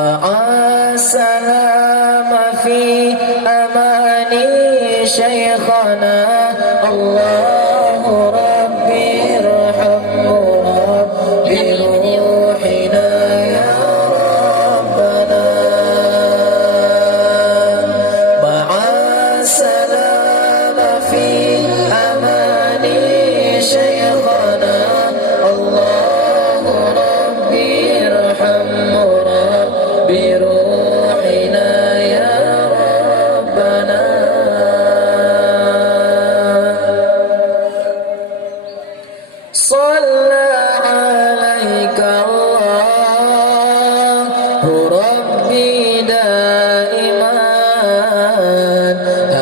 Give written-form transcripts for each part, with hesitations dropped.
مع السلامة في أماني شيخنا الله ربي ارحمه ربي روحنا يا ربنا مع السلامة في أماني شيخنا الله ربي ارحمه ربي روحنا يا ربنا صلى عليك الله ربي دائما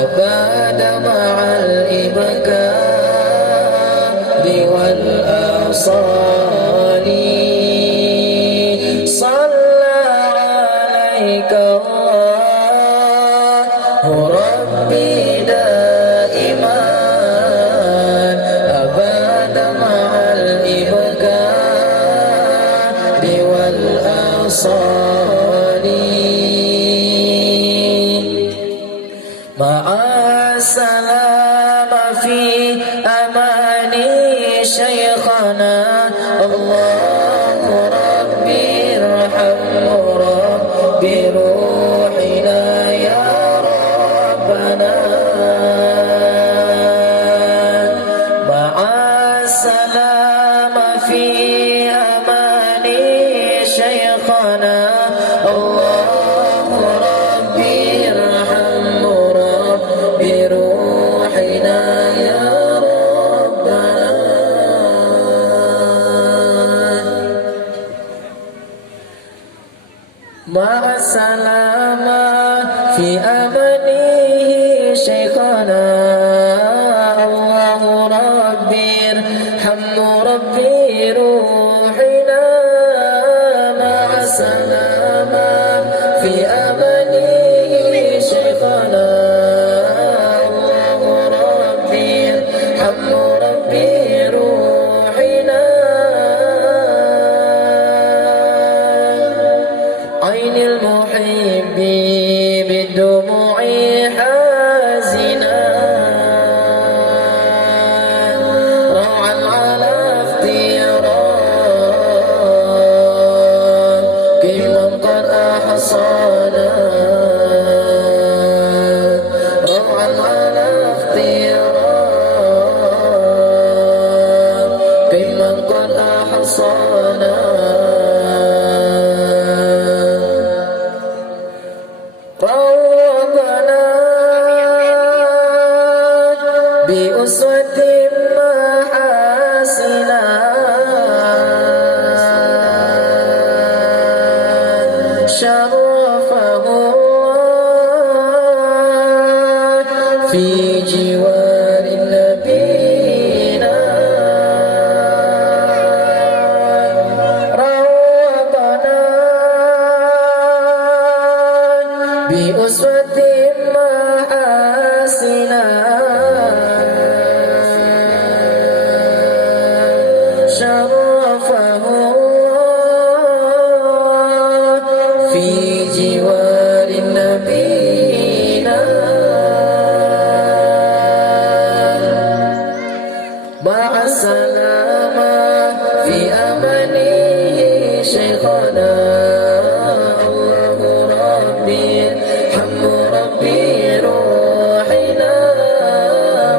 أبدا مع الإبكار والآصال صلى عليك الله ربي دائما أبدا مع الإبكار والآصال مع السلامة في أماني شيخنا الله ربي ارحمه ربي روحنا يا ربنا مع السلامة في أماني شيخنا الله ربي ارحمه ربي روحنا يا ربنا مع السلامة في أمانه شيخنا الله ربي ارحمه ربي روحنا مع السلامة في أمانه شيخنا الله ربي ارحمه ربي روحنا عين المحب بالدموع حازنا روعا على افتراء كمن قد أحصانا روعا على افتراء كمن قد أحصانا روضنا بأسوة محاسنا شرفه الله في جوار نبينا روضنا بأسوة محاسنا شرفه الله في جوار نبينا مع السلامة في أمانه شيخنا الله ربي ارحمه ربي روحنا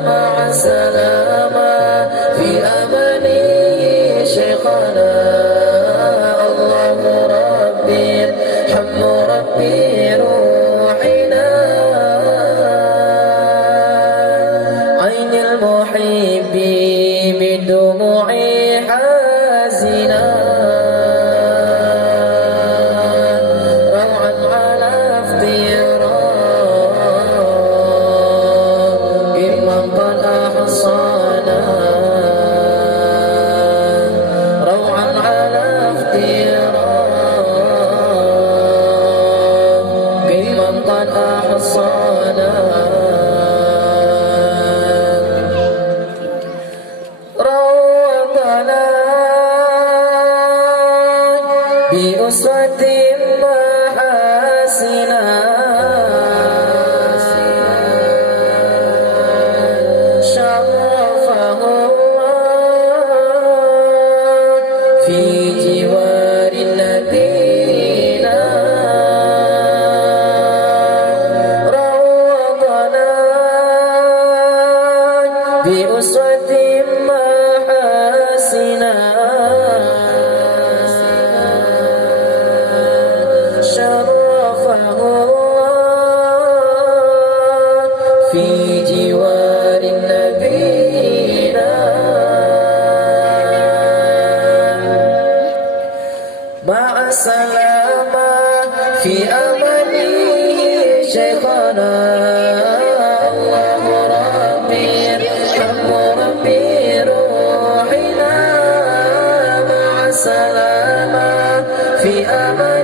مع السلامة في أمانه شيخنا الله ربي ارحمه ربي روحنا عين المحب بالدموع حازنا روعا على افتراء كمن قد أحصانا روعا على افتراء كمن قد أحصانا روضنا بأسوة محاسنا مع السلامة في أماني شيخنا الله ربي ارحم ربي روحنا مع السلامة في أماني